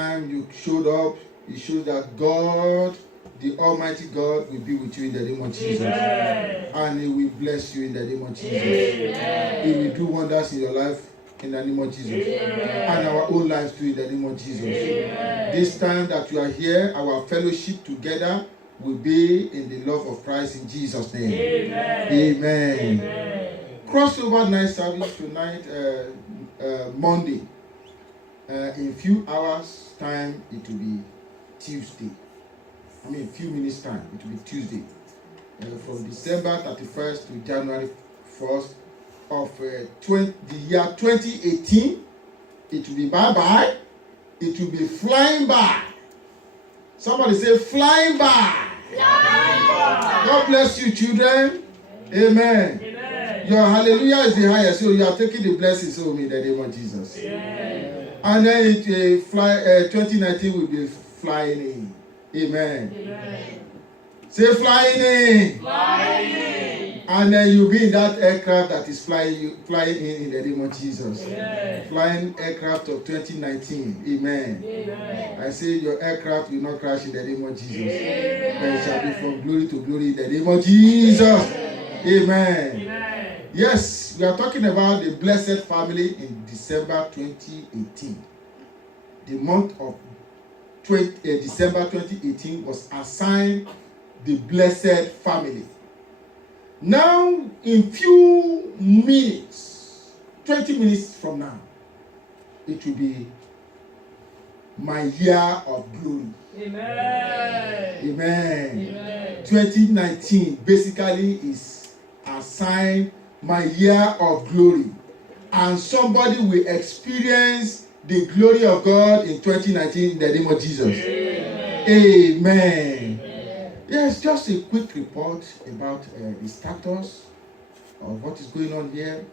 time you showed up, it shows that God, the Almighty God, will be with you in the name of Jesus. Amen. And He will bless you in the name of Jesus. Amen. He will do wonders in your life in the name of Jesus. Amen. And our own lives too in the name of Jesus. Amen. This time that you are here, our fellowship together will be in the love of Christ in Jesus' name. Amen. Amen. Amen. Crossover night service tonight, Monday. In a few hours' time, it will be Tuesday. A few minutes' time, it will be Tuesday. From December 31st to January 1st of the year 2018, it will be bye-bye. It will be flying by. Somebody say, flying by. Flying by. God bless you, children. Amen. Amen. Your hallelujah is the highest, so you are taking the blessings home in the name of Jesus. Amen. And then 2019 will be flying in. Amen. Amen. Say flying in. Flying in. And then you'll be in that aircraft that is flying in the name of Jesus. Amen. Flying aircraft of 2019. Amen. Amen. I say your aircraft will not crash in the name of Jesus. Amen. But it shall be from glory to glory in the name of Jesus. Amen. Amen. Amen. Yes, we are talking about the blessed family in December 2018. The month of December 2018 was assigned the blessed family. Now, in few minutes, 20 minutes from now, it will be my year of glory. Amen. Amen. Amen. 2019 basically is assigned my year of glory. And somebody will experience the glory of God in 2019 in the name of Jesus. Amen. Amen. Yes, just a quick report about the status of what is going on here.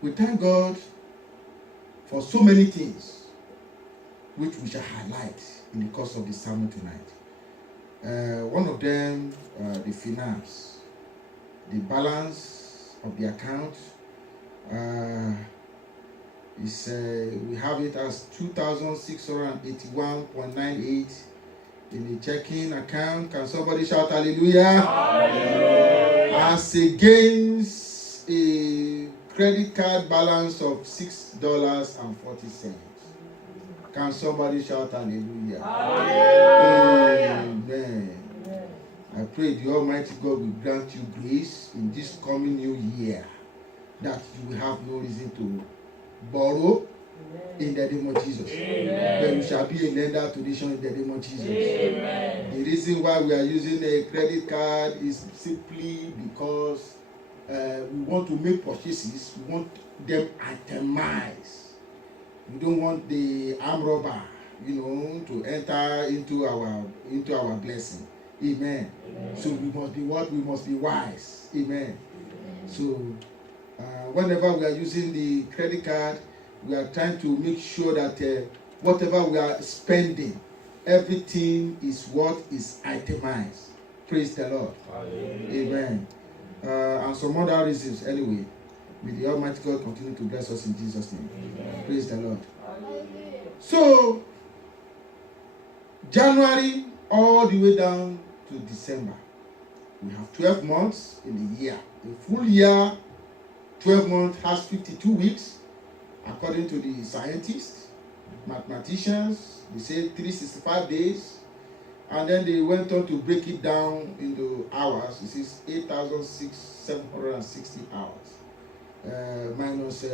We thank God for so many things which we shall highlight in the course of the sermon tonight. One of them, the finance, the balance of the account. We have it as 2,681.98 in the checking account. Can somebody shout hallelujah? Hallelujah. As against a credit card balance of $6.40. Can somebody shout hallelujah? Hallelujah. Amen. I pray the Almighty God will grant you grace in this coming new year, that you will have no reason to borrow in the name of Jesus. Amen. But we shall be a lender to the nation in the name of Jesus. Amen. The reason why we are using a credit card is simply because we want to make purchases. We want them itemized. We don't want the arm robber, to enter into our blessing. Amen. Amen. So we must be what? We must be wise. Amen. Amen. So whenever we are using the credit card, we are trying to make sure that whatever we are spending, everything is what is itemized. Praise the Lord. Amen. And some other reasons anyway. May the Almighty God continue to bless us in Jesus' name. Amen. Praise the Lord. So, January all the way down to December, we have 12 months in the year. The full year, 12 months, has 52 weeks. According to the scientists, mathematicians, they say 365 days. And then they went on to break it down into hours. It is 8,760 hours. Minus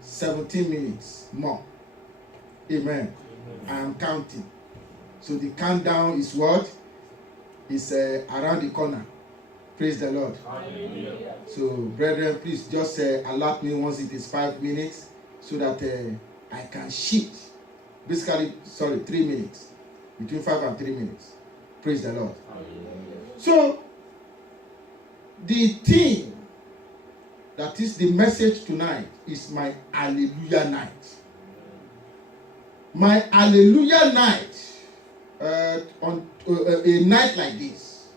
17 minutes more. Amen. I am counting. So the countdown is what? Is around the corner. Praise the Lord. Hallelujah. So, brethren, please just alert me once it is 5 minutes so that I can shift. Basically, 3 minutes. Between 5 and 3 minutes. Praise the Lord. Hallelujah. So, the theme that is the message tonight is my Hallelujah night. My Hallelujah night on a night like this.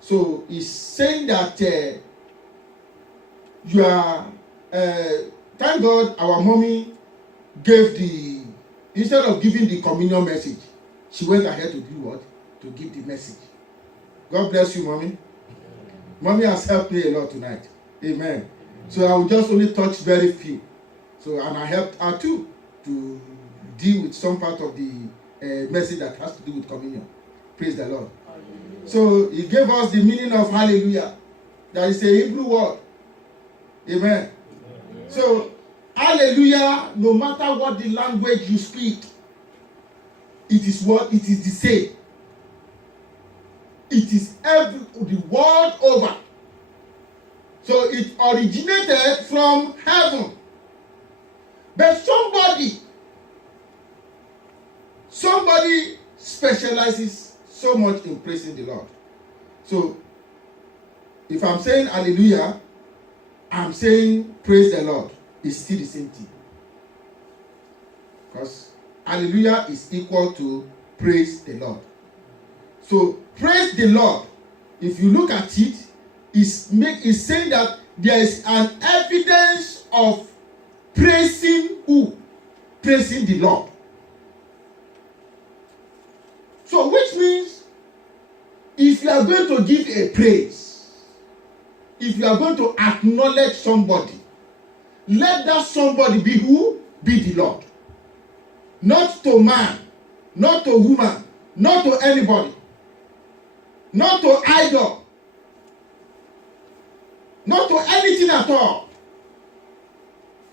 So he's saying that thank God our mommy gave the instead of giving the communion message, she went ahead to do what? To give the message. God bless you, mommy. Mommy has helped me a lot tonight. Amen. So I will just only touch very few. So, and I helped her too to deal with some part of the message that has to do with communion. Praise the Lord. So he gave us the meaning of hallelujah. That is a Hebrew word. Amen. So hallelujah, no matter what the language you speak, it is what? It is the same. It is the world over. So it originated from heaven. But somebody specializes so much in praising the Lord. So if I'm saying hallelujah, I'm saying praise the Lord. It's still the same thing. Because hallelujah is equal to praise the Lord. So praise the Lord, if you look at it, is saying that there is an evidence of praising who? Praising the Lord. So which means if you are going to give a praise, if you are going to acknowledge somebody, let that somebody be who? Be the Lord. Not to man, not to woman, not to anybody, not to idol, not to anything at all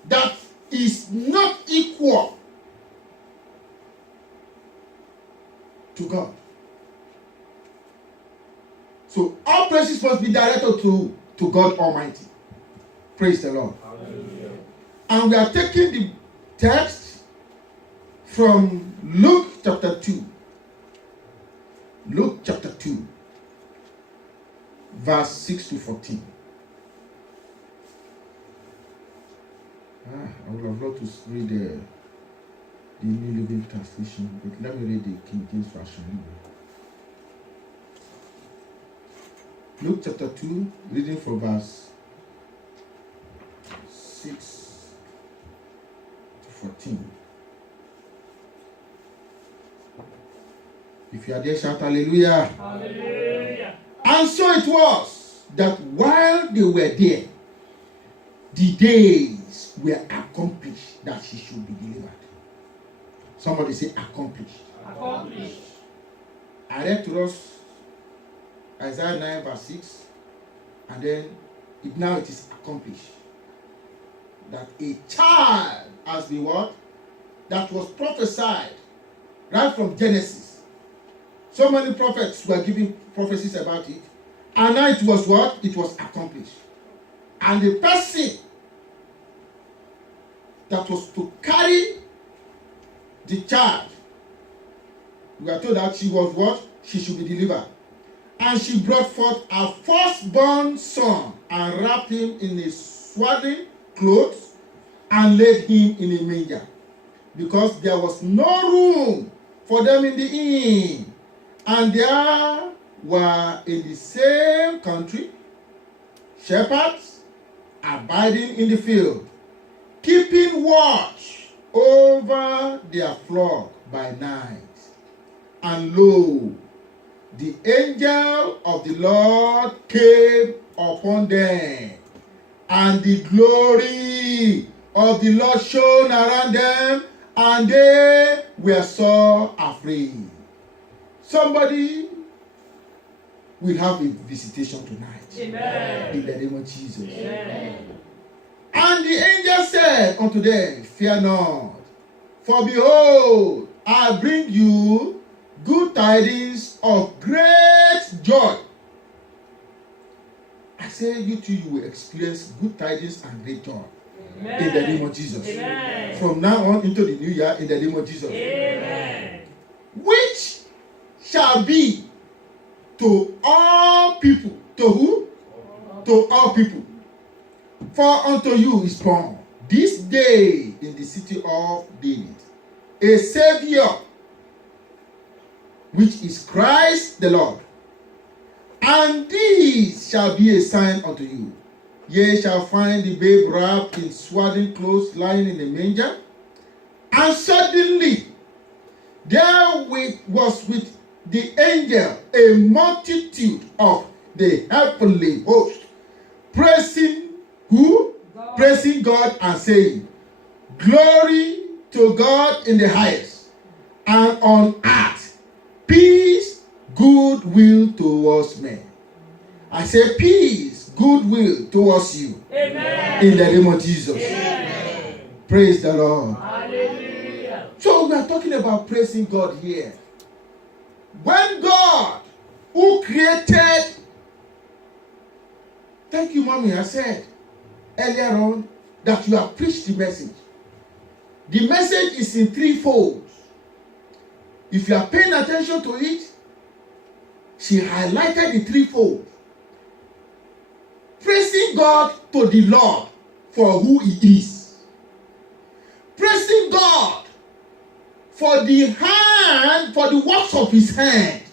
that is not equal to God. So all praises must be directed to God Almighty. Praise the Lord. Hallelujah. And we are taking the text from Luke chapter 2. Luke chapter 2, verse 6 to 14. I would have loved to read the New Living Translation, but let me read the King James Version. Luke chapter 2, reading from verse 6 to 14. If you are there, shout hallelujah. Hallelujah. And so it was that while they were there, the days were accomplished that she should be delivered. Somebody say accomplished. Accomplished. I read to us Isaiah 9 verse 6, and then now it is accomplished. That a child has been what? That was prophesied right from Genesis. So many prophets were giving prophecies about it. And now it was what? It was accomplished. And the person that was to carry the child, we are told that she was what? She should be delivered. And she brought forth her firstborn son and wrapped him in a swaddling clothes and laid him in a manger, because there was no room for them in the inn. And there were in the same country shepherds abiding in the field, keeping watch over their flock by night. And lo, the angel of the Lord came upon them, and the glory of the Lord shone around them, and they were so afraid. Somebody will have a visitation tonight. Amen. In the name of Jesus. Amen. And the angel said unto them, fear not, for behold, I bring you good tidings of great joy. I say you too, you will experience good tidings and great joy. Amen. In the name of Jesus. Amen. From now on into the new year, in the name of Jesus. Amen. Which shall be to all people. To who? To all people. For unto you is born this day in the city of David a Savior, which is Christ the Lord. And this shall be a sign unto you. Ye shall find the babe wrapped in swaddling clothes, lying in a manger. And suddenly was with the angel a multitude of the heavenly host, praising who? God. Praising God and saying, glory to God in the highest, and on earth peace, goodwill towards men. I say peace, goodwill towards you. Amen. In the name of Jesus. Amen. Praise the Lord. Hallelujah. So we are talking about praising God here. When God, who created, thank you, mommy, I said earlier on that you have preached the message. The message is in threefold. If you are paying attention to it, she highlighted the threefold. Praising God to the Lord for who He is. Praising God for the hand, for the works of His hand.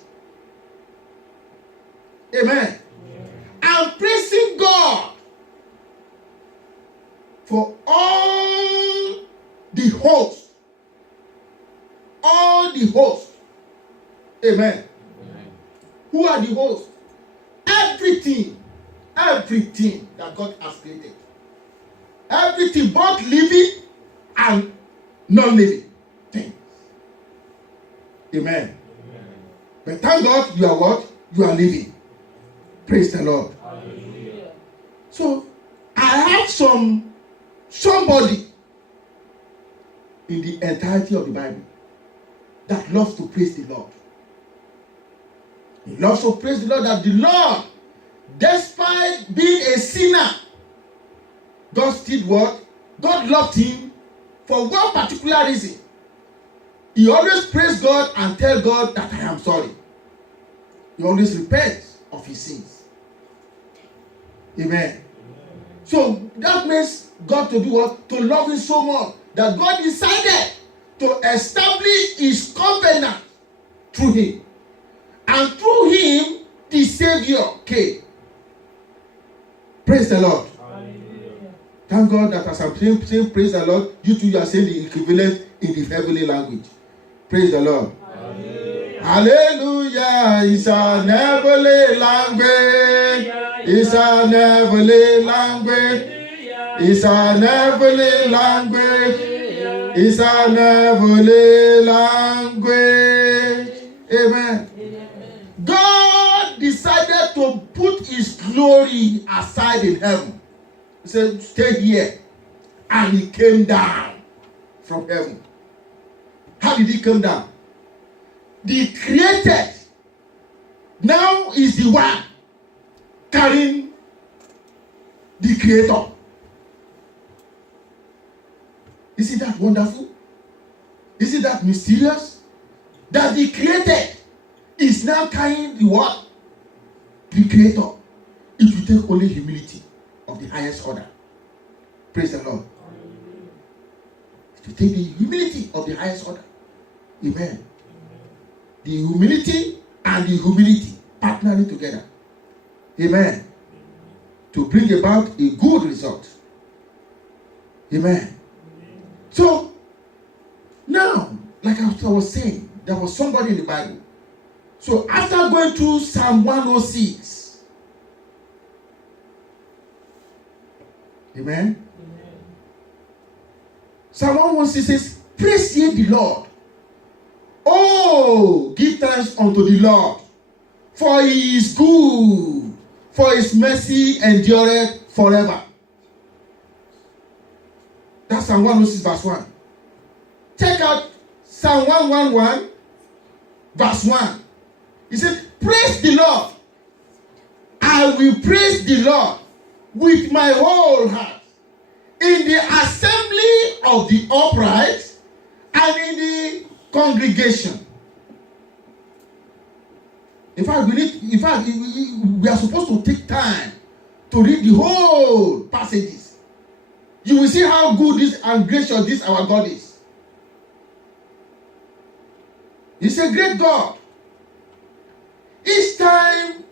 Amen. And praising God for all the host. All the host. Amen. Who are the hosts? Everything that God has created. Everything, both living and non-living things. Amen. But thank God you are what? You are living. Praise the Lord. Hallelujah. So, I have somebody in the entirety of the Bible that loves to praise the Lord. He loves to praise the Lord, that the Lord, despite being a sinner, God still what? God loved him for one particular reason. He always praise God and tell God that I am sorry. He always repents of his sins. Amen. So that makes God to do what? To love him so much that God decided to establish his covenant through him. And through him, the Savior came. Praise the Lord. Hallelujah. Thank God that as I'm saying praise the Lord, you too are saying the equivalent in the heavenly language. Praise the Lord. Hallelujah. Hallelujah. It's an heavenly language. It's an heavenly language. It's an heavenly language. It's an heavenly language. Amen. God decided to put his glory aside in heaven. He said, stay here. And he came down from heaven. How did he come down? The created now is the one carrying the creator. Isn't that wonderful? Isn't that mysterious? That the created is now carrying the what? The creator. It will take only humility of the highest order. Praise the Lord. It will take the humility of the highest order. Amen. The humility and the humility partnering together. Amen. To bring about a good result. Amen. So, now, like I was saying, there was somebody in the Bible. So, after going through Psalm 106, amen? Psalm 106 says, praise ye the Lord. Oh, give thanks unto the Lord, for he is good, for his mercy endureth forever. That's Psalm 106 verse 1. Check out Psalm 111 verse 1. He said, praise the Lord. I will praise the Lord with my whole heart in the assembly of the upright and in the congregation. In fact, we are supposed to take time to read the whole passages. You will see how good this and gracious this our God is. He's a great God. Each time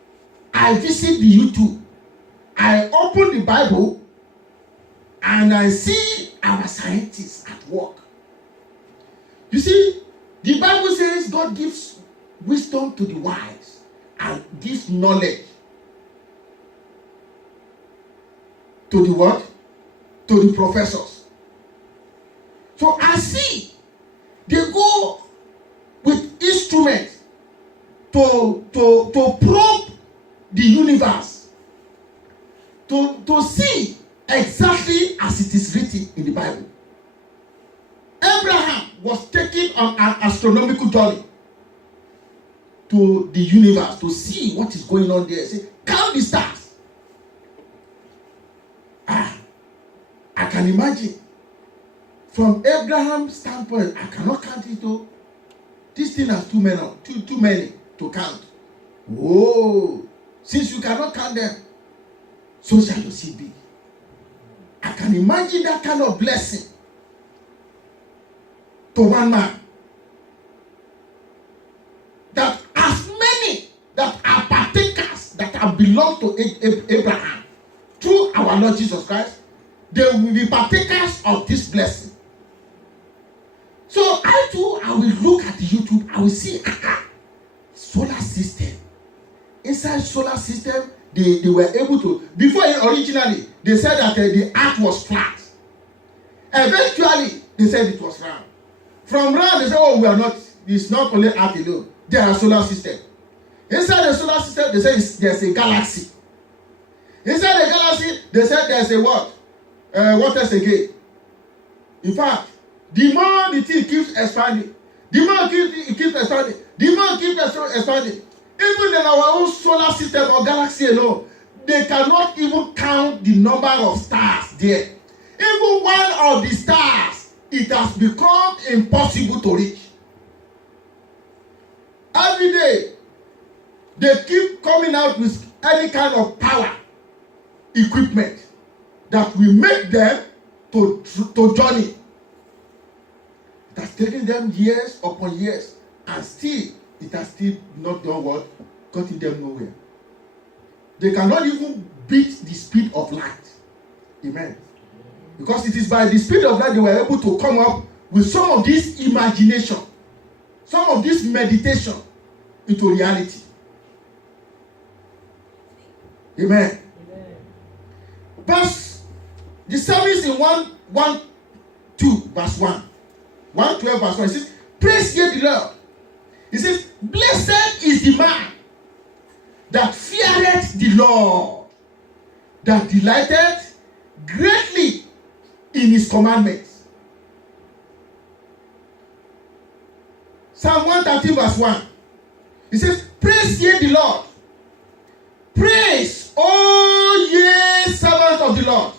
I visit the YouTube, I open the Bible and I see our scientists at work. You see, The Bible says God gives wisdom to the wise and gives knowledge to the what? To the professors. So I see they go with instruments to probe the universe, to see exactly as it is written in the Bible. Abraham was taken on an astronomical journey to the universe to see what is going on there. Say, count the stars. I can imagine from Abraham's standpoint, I cannot count it all. This thing has too many to count. Whoa! Since you cannot count them, so shall your seed be. I can imagine that kind of blessing to one man. That as many that are partakers, that have belonged to Abraham through our Lord Jesus Christ, they will be partakers of this blessing. So I will look at YouTube, I will see solar system. Inside solar system, they were able to, before originally, they said that the earth was flat. Eventually, they said it was round. From round, they said, oh, we are not, it's not only earth alone. There are solar system. Inside the solar system, they say there's a galaxy. Inside the galaxy, they said there's a what? What else again? In fact, the more the thing keeps expanding, the more it keeps expanding, the more it keeps expanding. Even in our own solar system or galaxy alone, they cannot even count the number of stars there. Even one of the stars, it has become impossible to reach. Every day, they keep coming out with any kind of power, equipment that will make them to journey. It has taken them years upon years, and still, it has still not done what? Gotten them nowhere. They cannot even beat the speed of light. Amen. Because it is by the speed of light they were able to come up with some of this imagination, some of this meditation into reality. Amen. Verse, the psalmist in 1:2 verse 1. 1:12 verse 1. It says, praise ye the Lord. He says, blessed is the man that feareth the Lord, that delighteth greatly in his commandments. Psalm 113 verse 1. He says, praise ye the Lord. Praise, O ye servants of the Lord.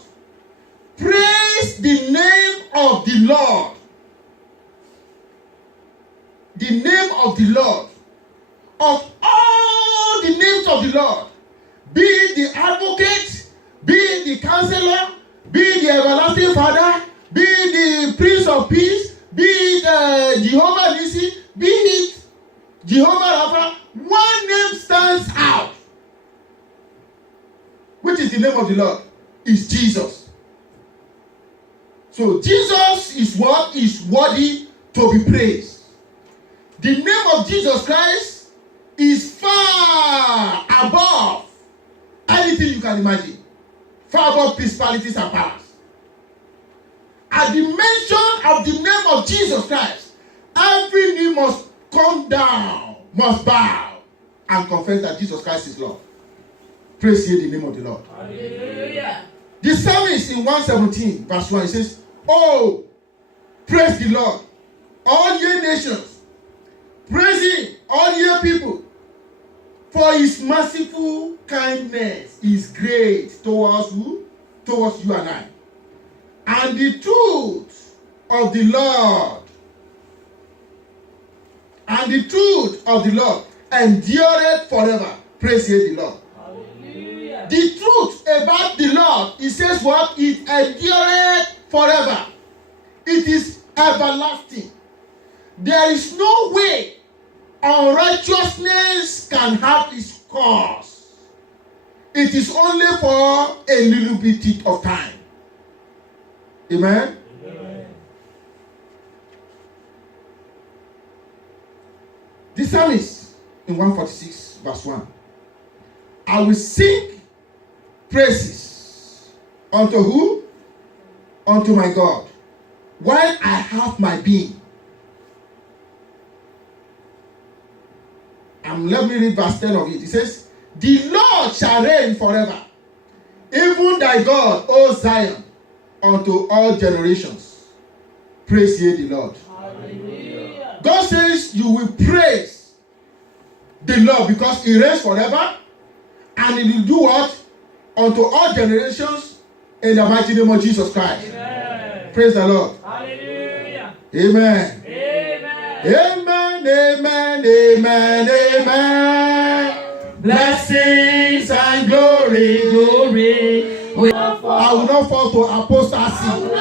Praise the name of the Lord. The name of the Lord. Of all the names of the Lord, be it the advocate, be it the counselor, be it the everlasting Father, be it the Prince of Peace, be it Jehovah Nissi, be it Jehovah Rapha, one name stands out. Which is the name of the Lord? Is Jesus. So Jesus is what is worthy to be praised. The name of Jesus Christ is far above anything you can imagine. Far above principalities and powers. At the mention of the name of Jesus Christ, every knee must come down, must bow, and confess that Jesus Christ is Lord. Praise ye the name of the Lord. Hallelujah. The psalmist in 117 verse 1, it says, oh, praise the Lord, all ye nations. Praise him, all ye people, for his merciful kindness is great towards who? Towards you and I. And the truth of the Lord, endureth forever. Praise ye the Lord. Hallelujah. The truth about the Lord, it says what? It endureth forever. It is everlasting. There is no way unrighteousness can have its course. It is only for a little bit of time. Amen? Amen. The psalmist in 146 verse 1. I will sing praises unto who? Unto my God, while I have my being. Let me read verse 10 of it. It says, the Lord shall reign forever, even thy God, O Zion, unto all generations. Praise ye the Lord. Hallelujah. God says you will praise the Lord because he reigns forever, and he will do what? Unto all generations, in the mighty name of Jesus Christ. Amen. Praise the Lord. Hallelujah. Amen. Amen. Amen. Amen. Amen. Amen. Blessings and glory. I will not fall to apostasy.